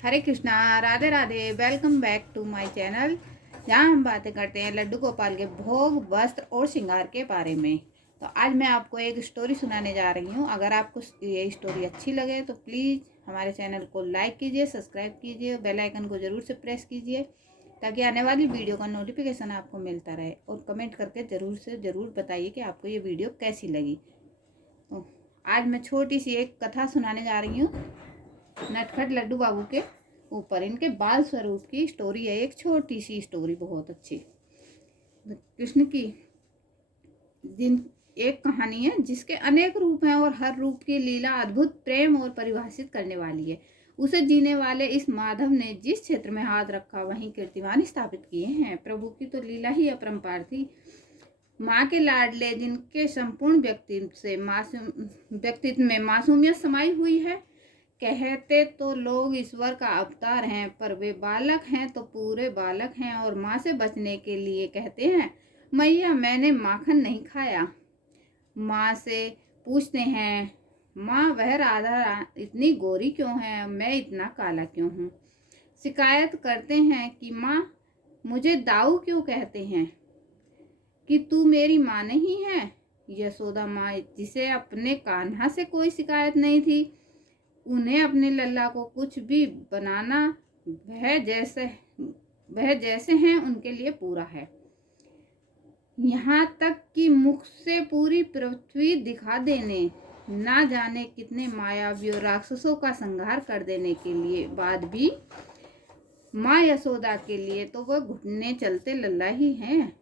Hare Krishna, Radhe Radhe. Welcome back to my channel, जहाँ हम बातें करते हैं लड्डू गोपाल के भोग, वस्त्र और श्रृंगार के बारे में। तो आज मैं आपको एक स्टोरी सुनाने जा रही हूँ। अगर आपको ये स्टोरी अच्छी लगे तो प्लीज़ हमारे चैनल को लाइक कीजिए, सब्सक्राइब कीजिए, बेल आइकन को ज़रूर से प्रेस कीजिए ताकि आने वाली वीडियो का नोटिफिकेशन आपको मिलता रहे। और कमेंट करके ज़रूर से ज़रूर बताइए कि आपको ये वीडियो कैसी लगी। तो आज मैं छोटी सी एक कथा सुनाने जा रही हूँ नटखट लड्डू बाबू के ऊपर। इनके बाल स्वरूप की स्टोरी है, एक छोटी सी स्टोरी, बहुत अच्छी। कृष्ण की जिन एक कहानी है जिसके अनेक रूप हैं और हर रूप की लीला अद्भुत, प्रेम और परिभाषित करने वाली है। उसे जीने वाले इस माधव ने जिस क्षेत्र में हाथ रखा वहीं कीर्तिमान स्थापित किए हैं। प्रभु की तो लीला ही अपरंपार थी। माँ के लाडले जिनके संपूर्ण व्यक्तित्व में मासूमियत समाई हुई है। कहते तो लोग ईश्वर का अवतार हैं, पर वे बालक हैं तो पूरे बालक हैं। और माँ से बचने के लिए कहते हैं, मैया मैंने माखन नहीं खाया। माँ से पूछते हैं, माँ वह राधा इतनी गोरी क्यों है, मैं इतना काला क्यों हूँ। शिकायत करते हैं कि माँ मुझे दाऊ क्यों कहते हैं, कि तू मेरी माँ नहीं है। यशोदा माँ, जिसे अपने कान्हा से कोई शिकायत नहीं थी, उन्हें अपने लल्ला को कुछ भी बनाना वह जैसे हैं उनके लिए पूरा है। यहाँ तक कि मुख से पूरी पृथ्वी दिखा देने, ना जाने कितने मायावी और राक्षसों का संहार कर देने के लिए बाद भी माँ यशोदा के लिए तो वह घुटने चलते लल्ला ही हैं,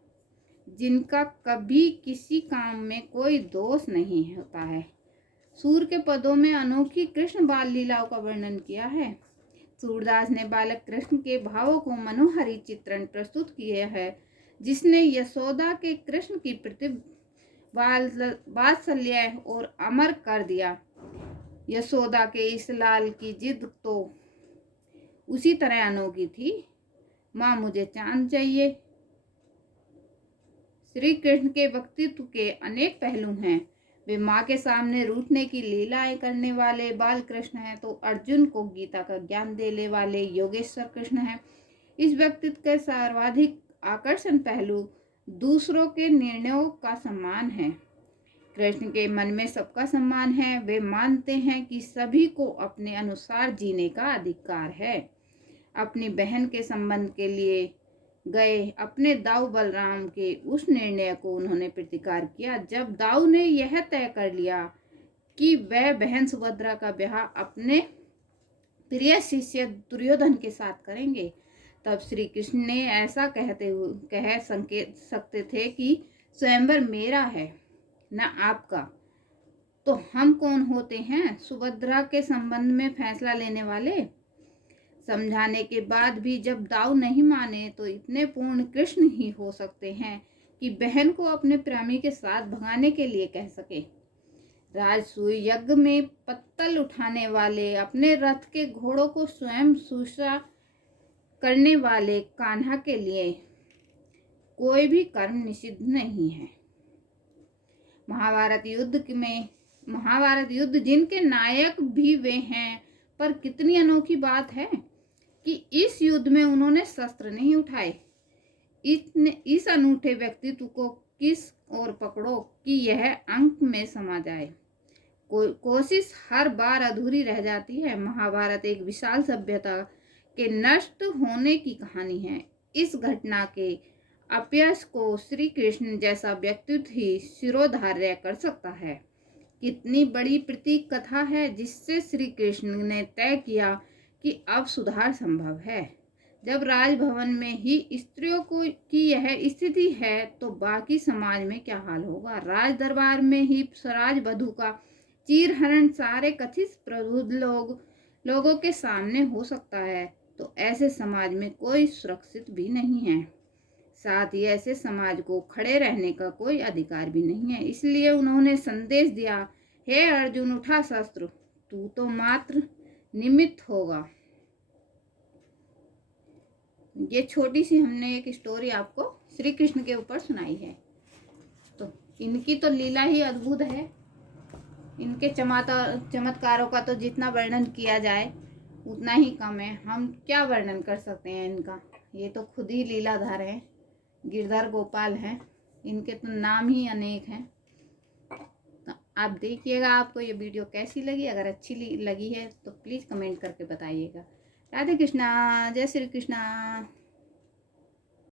जिनका कभी किसी काम में कोई दोष नहीं होता है। सूर के पदों में अनोखी कृष्ण बाल लीलाओं का वर्णन किया है। सूरदास ने बालक कृष्ण के भावों को मनोहरी चित्रण प्रस्तुत किए है, जिसने यशोदा के कृष्ण की प्रति वात्सल्य और अमर कर दिया। यशोदा के इस लाल की जिद तो उसी तरह अनोखी थी। माँ मुझे चांद चाहिए। श्री कृष्ण के व्यक्तित्व के अनेक पहलू हैं। वे माँ के सामने रूठने की लीलाएं करने वाले बाल कृष्ण हैं, तो अर्जुन को गीता का ज्ञान देने वाले योगेश्वर कृष्ण हैं। इस व्यक्तित्व के सर्वाधिक आकर्षण पहलू दूसरों के निर्णयों का सम्मान है। कृष्ण के मन में सबका सम्मान है। वे मानते हैं कि सभी को अपने अनुसार जीने का अधिकार है। अपनी बहन के संबंध के लिए गए अपने दाऊ बलराम के उस निर्णय को उन्होंने प्रतिकार किया। जब दाऊ ने यह तय कर लिया कि वह बहन सुभद्रा का ब्याह अपने प्रिय शिष्य दुर्योधन के साथ करेंगे, तब श्री कृष्ण ने ऐसा कह सकते थे कि स्वयंवर मेरा है न आपका, तो हम कौन होते हैं सुभद्रा के संबंध में फैसला लेने वाले। समझाने के बाद भी जब दाऊ नहीं माने, तो इतने पूर्ण कृष्ण ही हो सकते हैं कि बहन को अपने प्रेमी के साथ भगाने के लिए कह सके। राजसूय यज्ञ में पत्तल उठाने वाले, अपने रथ के घोड़ों को स्वयं सुसा करने वाले कान्हा के लिए कोई भी कर्म निषिद्ध नहीं है। महाभारत युद्ध जिनके नायक भी वे हैं, पर कितनी अनोखी बात है कि इस युद्ध में उन्होंने शस्त्र नहीं उठाए। इस अनूठे व्यक्तित्व को किस ओर पकड़ो कि यह अंक में समा जाए। कोशिश हर बार अधूरी रह जाती है। महाभारत एक विशाल सभ्यता के नष्ट होने की कहानी है। इस घटना के अपयश को श्री कृष्ण जैसा व्यक्तित्व ही शिरोधार्य कर सकता है। कितनी बड़ी प्रतीक कथा है, जिससे श्री कृष्ण ने तय किया कि अब सुधार संभव है। जब राजभवन में ही स्त्रियों की यह स्थिति है, तो बाकी समाज में क्या हाल होगा। राज दरबार में ही स्वराज वधू का चीरहरण सारे कथित प्रबुद्ध लोगों के सामने हो सकता है, तो ऐसे समाज में कोई सुरक्षित भी नहीं है। साथ ही ऐसे समाज को खड़े रहने का कोई अधिकार भी नहीं है। इसलिए उन्होंने संदेश दिया, हे अर्जुन उठा शस्त्र, तू तो मात्र निमित्त होगा। ये छोटी सी हमने एक स्टोरी आपको श्री कृष्ण के ऊपर सुनाई है। तो इनकी तो लीला ही अद्भुत है। इनके चमत्कारों का तो जितना वर्णन किया जाए उतना ही कम है। हम क्या वर्णन कर सकते हैं इनका, ये तो खुद ही लीलाधर हैं, गिरधर गोपाल हैं, इनके तो नाम ही अनेक हैं। तो आप देखिएगा आपको ये वीडियो कैसी लगी। अगर अच्छी लगी है तो प्लीज़ कमेंट करके बताइएगा। राधे कृष्णा, जय श्री कृष्णा।